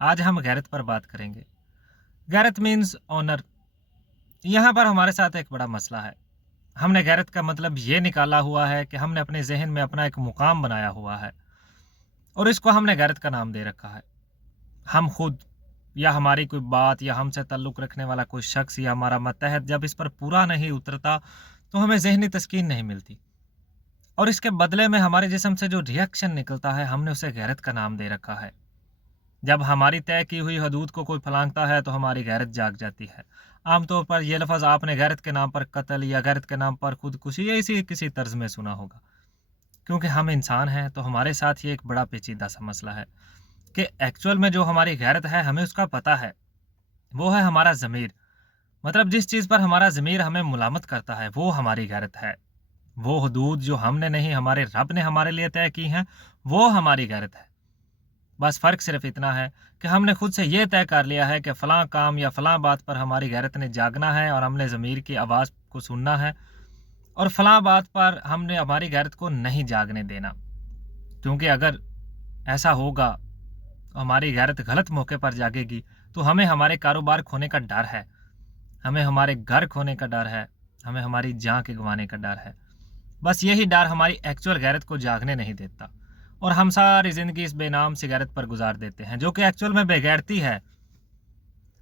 آج ہم غیرت پر بات کریں گے۔ غیرت مینز آنر۔ یہاں پر ہمارے ساتھ ایک بڑا مسئلہ ہے۔ ہم نے غیرت کا مطلب یہ نکالا ہوا ہے کہ ہم نے اپنے ذہن میں اپنا ایک مقام بنایا ہوا ہے اور اس کو ہم نے غیرت کا نام دے رکھا ہے۔ ہم خود یا ہماری کوئی بات یا ہم سے تعلق رکھنے والا کوئی شخص یا ہمارا متحد جب اس پر پورا نہیں اترتا تو ہمیں ذہنی تسکین نہیں ملتی، اور اس کے بدلے میں ہمارے جسم سے جو ریئیکشن نکلتا ہے ہم نے اسے غیرت کا نام دے رکھا ہے۔ جب ہماری طے کی ہوئی حدود کو کوئی پھلانگتا ہے تو ہماری غیرت جاگ جاتی ہے۔ عام طور پر یہ لفظ آپ نے غیرت کے نام پر قتل یا غیرت کے نام پر خودکشی یا اسی کسی طرز میں سنا ہوگا۔ کیونکہ ہم انسان ہیں تو ہمارے ساتھ یہ ایک بڑا پیچیدہ سا مسئلہ ہے کہ ایکچول میں جو ہماری غیرت ہے ہمیں اس کا پتہ ہے، وہ ہے ہمارا ضمیر۔ مطلب جس چیز پر ہمارا ضمیر ہمیں ملامت کرتا ہے وہ ہماری غیرت ہے۔ وہ حدود جو ہم نے نہیں، ہمارے رب نے ہمارے لیے طے کی ہیں، وہ ہماری غیرت ہے۔ بس فرق صرف اتنا ہے کہ ہم نے خود سے یہ طے کر لیا ہے کہ فلاں کام یا فلاں بات پر ہماری غیرت نے جاگنا ہے اور ہم نے ضمیر کی آواز کو سننا ہے، اور فلاں بات پر ہم نے ہماری غیرت کو نہیں جاگنے دینا۔ کیونکہ اگر ایسا ہوگا، ہماری غیرت غلط موقع پر جاگے گی تو ہمیں ہمارے کاروبار کھونے کا ڈر ہے، ہمیں ہمارے گھر کھونے کا ڈر ہے، ہمیں ہماری جان کے گنوانے کا ڈر ہے۔ بس یہی ڈر ہماری ایکچول غیرت کو جاگنے نہیں دیتا، اور ہم ساری زندگی اس بے نام سی غیرت پر گزار دیتے ہیں جو کہ ایکچول میں بے غیرتی ہے۔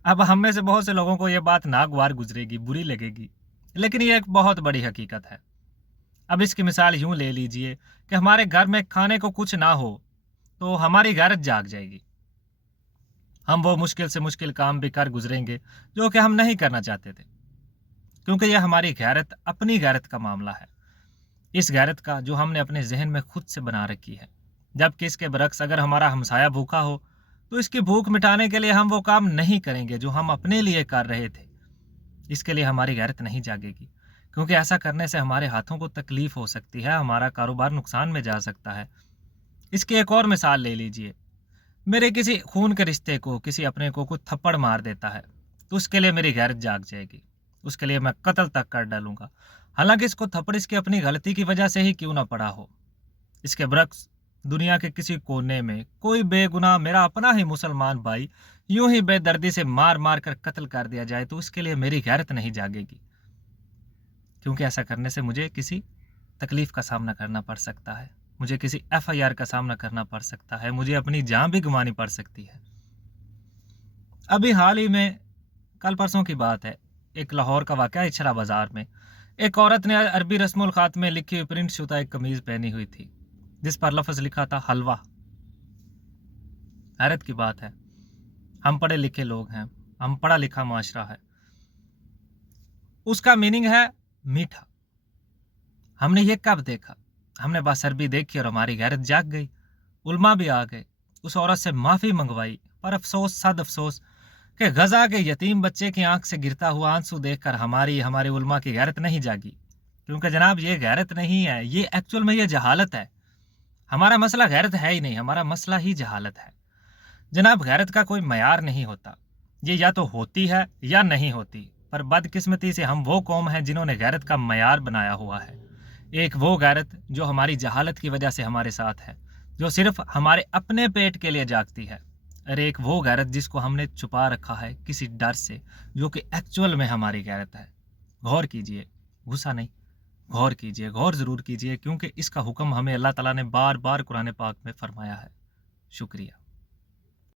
اب ہم میں سے بہت سے لوگوں کو یہ بات ناگوار گزرے گی، بری لگے گی، لیکن یہ ایک بہت بڑی حقیقت ہے۔ اب اس کی مثال یوں لے لیجئے کہ ہمارے گھر میں کھانے کو کچھ نہ ہو تو ہماری غیرت جاگ جائے گی۔ ہم وہ مشکل سے مشکل کام بھی کر گزریں گے جو کہ ہم نہیں کرنا چاہتے تھے، کیونکہ یہ ہماری غیرت اپنی غیرت کا معاملہ ہے، اس غیرت کا جو ہم نے اپنے ذہن میں خود سے بنا رکھی ہے۔ جبکہ اس کے برعکس اگر ہمارا ہمسایہ بھوکا ہو تو اس کی بھوک مٹانے کے لیے ہم وہ کام نہیں کریں گے جو ہم اپنے لیے کر رہے تھے۔ اس کے لیے ہماری غیرت نہیں جاگے گی، کیونکہ ایسا کرنے سے ہمارے ہاتھوں کو تکلیف ہو سکتی ہے، ہمارا کاروبار نقصان میں جا سکتا ہے۔ اس کی ایک اور مثال لے لیجئے، میرے کسی خون کے رشتے کو کسی اپنے کو کوئی تھپڑ مار دیتا ہے تو اس کے لیے میری غیرت جاگ جائے گی، اس کے لیے میں قتل تک کر ڈالوں گا، حالانکہ اس کو تھپڑ اس کی اپنی غلطی کی وجہ سے ہی کیوں نہ پڑا ہو۔ اس کے برعکس دنیا کے کسی کونے میں کوئی بے گناہ میرا اپنا ہی مسلمان بھائی یوں ہی بے دردی سے مار مار کر قتل کر دیا جائے تو اس کے لیے میری غیرت نہیں جاگے گی، کیونکہ ایسا کرنے سے مجھے کسی تکلیف کا سامنا کرنا پڑ سکتا ہے، مجھے کسی FIR کا سامنا کرنا پڑ سکتا ہے، مجھے اپنی جان بھی گنوانی پڑ سکتی ہے۔ ابھی حال ہی میں کل پرسوں کی بات ہے، ایک لاہور کا واقعہ اچھرا بازار میں ایک عورت نے عربی رسم الخط میں لکھی ہوئی پرنٹ شدہ ایک قمیض پہنی ہوئی تھی جس پر لفظ لکھا تھا حلوہ۔ حیرت کی بات ہے، ہم پڑھے لکھے لوگ ہیں، ہم پڑھا لکھا معاشرہ ہے، اس کا میننگ ہے میٹھا۔ ہم نے یہ کب دیکھا؟ ہم نے بس عربی دیکھی اور ہماری غیرت جاگ گئی، علماء بھی آ گئے، اس عورت سے معافی منگوائی، پر افسوس صد افسوس کہ غزہ کے یتیم بچے کی آنکھ سے گرتا ہوا آنسو دیکھ کر ہمارے علماء کی غیرت نہیں جاگی، کیونکہ جناب یہ غیرت نہیں ہے، یہ ایکچول میں یہ جہالت ہے۔ ہمارا مسئلہ غیرت ہے ہی نہیں، ہمارا مسئلہ ہی جہالت ہے۔ جناب غیرت کا کوئی معیار نہیں ہوتا، یہ یا تو ہوتی ہے یا نہیں ہوتی، پر بدقسمتی سے ہم وہ قوم ہیں جنہوں نے غیرت کا معیار بنایا ہوا ہے۔ ایک وہ غیرت جو ہماری جہالت کی وجہ سے ہمارے ساتھ ہے، جو صرف ہمارے اپنے پیٹ کے لیے جاگتی ہے، اور ایک وہ غیرت جس کو ہم نے چھپا رکھا ہے کسی ڈر سے، جو کہ ایکچول میں ہماری غیرت ہے۔ غور کیجئے، غصہ نہیں، غور کیجئے، غور ضرور کیجئے، کیونکہ اس کا حکم ہمیں اللہ تعالیٰ نے بار بار قرآن پاک میں فرمایا ہے۔ شکریہ۔